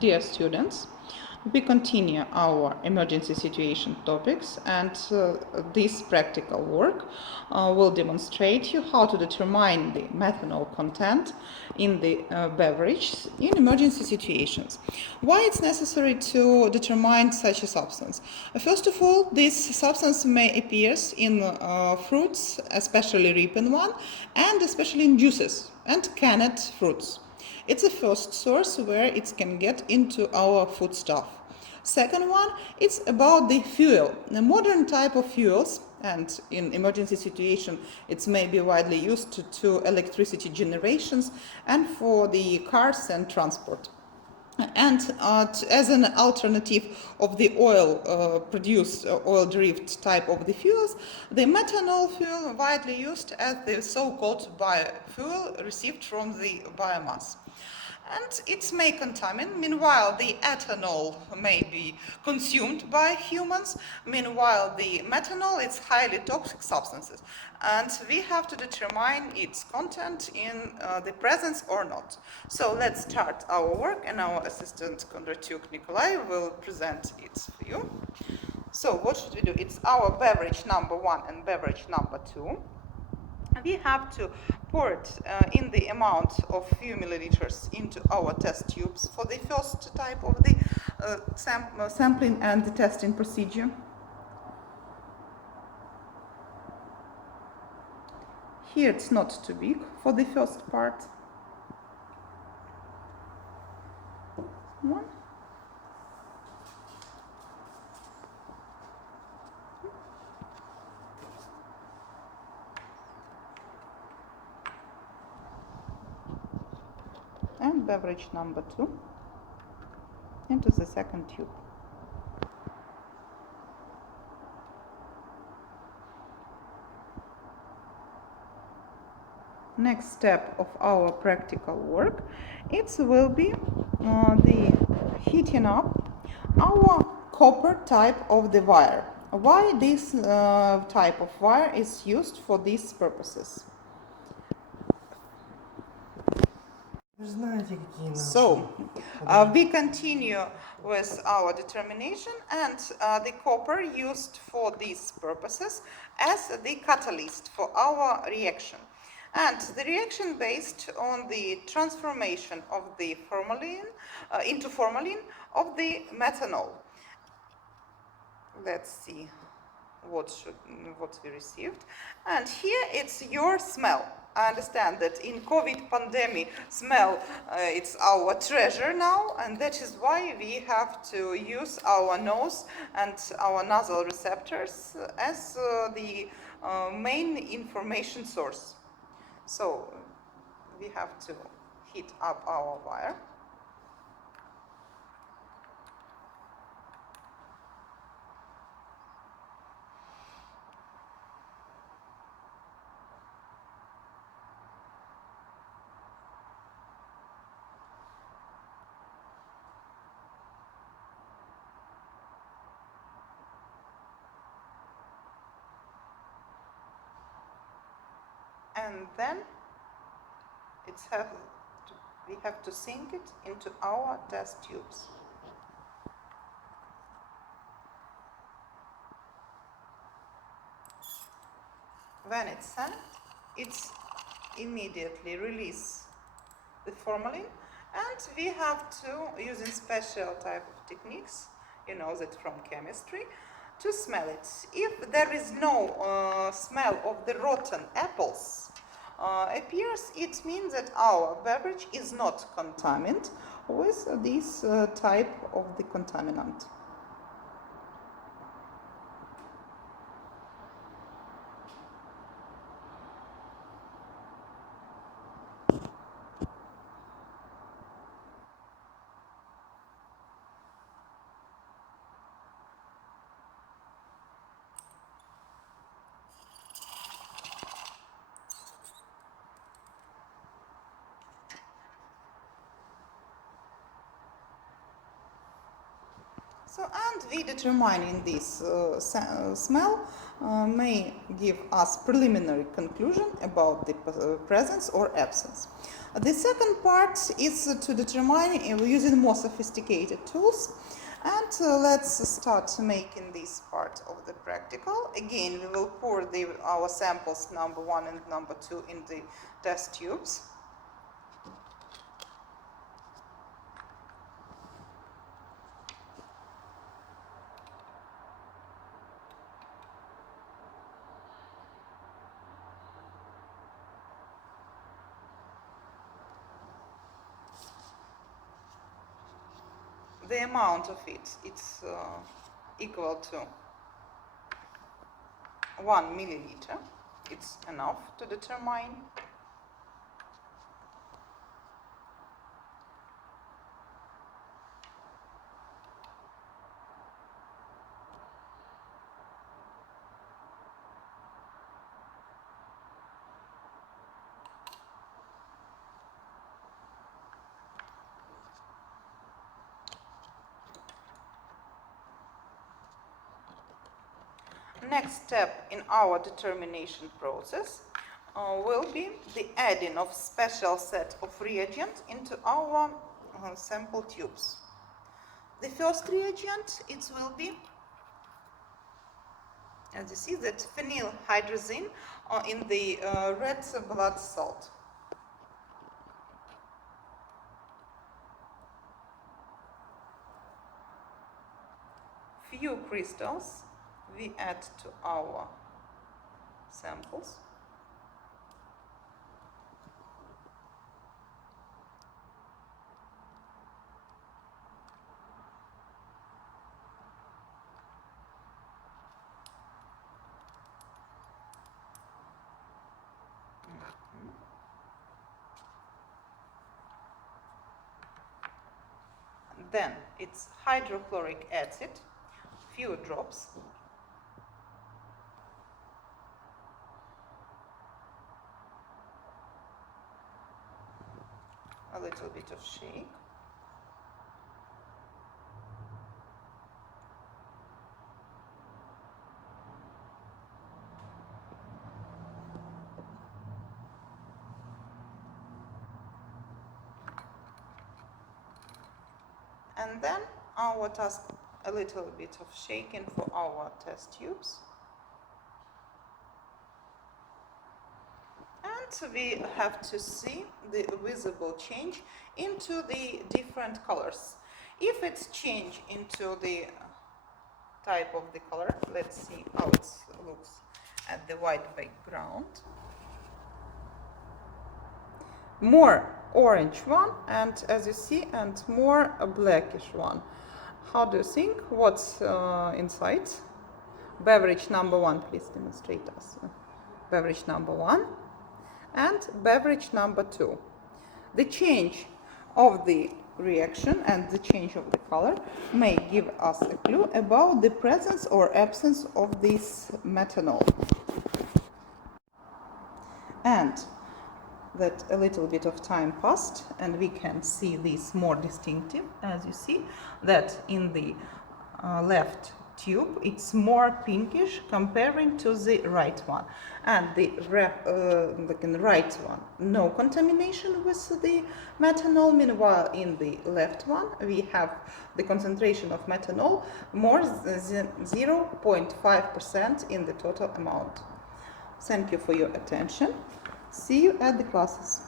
Dear students, we continue our emergency situation topics, and this practical work will demonstrate you how to determine the methanol content in the beverage in emergency situations. Why it's necessary to determine such a substance? First of all, this substance may appear in fruits, especially ripened one, and especially in juices and canned fruits. It's a first source where it can get into our foodstuff. Second one, it's about the fuel. The modern type of fuels, and in emergency situation, it's maybe widely used to electricity generations and for the cars and transport. And as an alternative of the oil produced, oil-derived type of the fuels, the methanol fuel widely used as the so-called biofuel received from the biomass. And it may contaminate. Meanwhile, the ethanol may be consumed by humans. Meanwhile, the methanol is highly toxic substances, and we have to determine its content in the presence or not. So let's start our work, and our assistant Kondratyuk Nikolai will present it for you. So what should we do? It's our beverage number 1 and beverage number 2. We have to pour it in the amount of few milliliters into our test tubes for the first type of the sampling and the testing procedure. Here it's not too big for the first part. One. And beverage number 2 into the second tube. Next step of our practical work, it will be the heating up our copper type of the wire. Why this type of wire is used for these purposes? So, we continue with our determination, and the copper used for these purposes as the catalyst for our reaction. And the reaction based on the transformation of the formalin into formalin of the methanol. Let's see what we received. And here it's your smell. I understand that in COVID pandemic, smell it's our treasure now, and that is why we have to use our nose and our nasal receptors as the main information source. So we have to heat up our wire. And then we have to sink it into our test tubes. When it's sent, it's immediately release the formalin, and we have to, using special type of techniques, you know that from chemistry, to smell it. If there is no smell of the rotten apples appears, it means that our beverage is not contaminated with this type of the contaminant. So, and we determine in this smell may give us preliminary conclusion about the presence or absence. The second part is to determine using more sophisticated tools. And let's start making this part of the practical. Again, we will pour our samples number 1 and number 2 in the test tubes. The amount of it's equal to 1 milliliter. It's enough to determine. Next step in our determination process will be the adding of special set of reagents into our sample tubes. The first reagent, it will be, as you see, that phenylhydrazine in the red blood salt. Few crystals we add to our samples. Then it's hydrochloric acid, few drops. A little bit of shake. And then our task, a little bit of shaking for our test tubes. And we have to see the visible change into the different colors. If it's changed into the type of the color, let's see how it looks at the white background. More orange one, and as you see, and more a blackish one. How do you think? What's inside? Beverage number 1, please demonstrate us. Beverage number 1 and beverage number 2. The change of the reaction and the change of the color may give us a clue about the presence or absence of this methanol. And that a little bit of time passed and we can see this more distinctive, as you see that in the left tube it's more pinkish comparing to the right one, and the right one no contamination with the methanol. Meanwhile in the left one we have the concentration of methanol more than 0.5% in the total amount. Thank you for your attention. See you at the classes.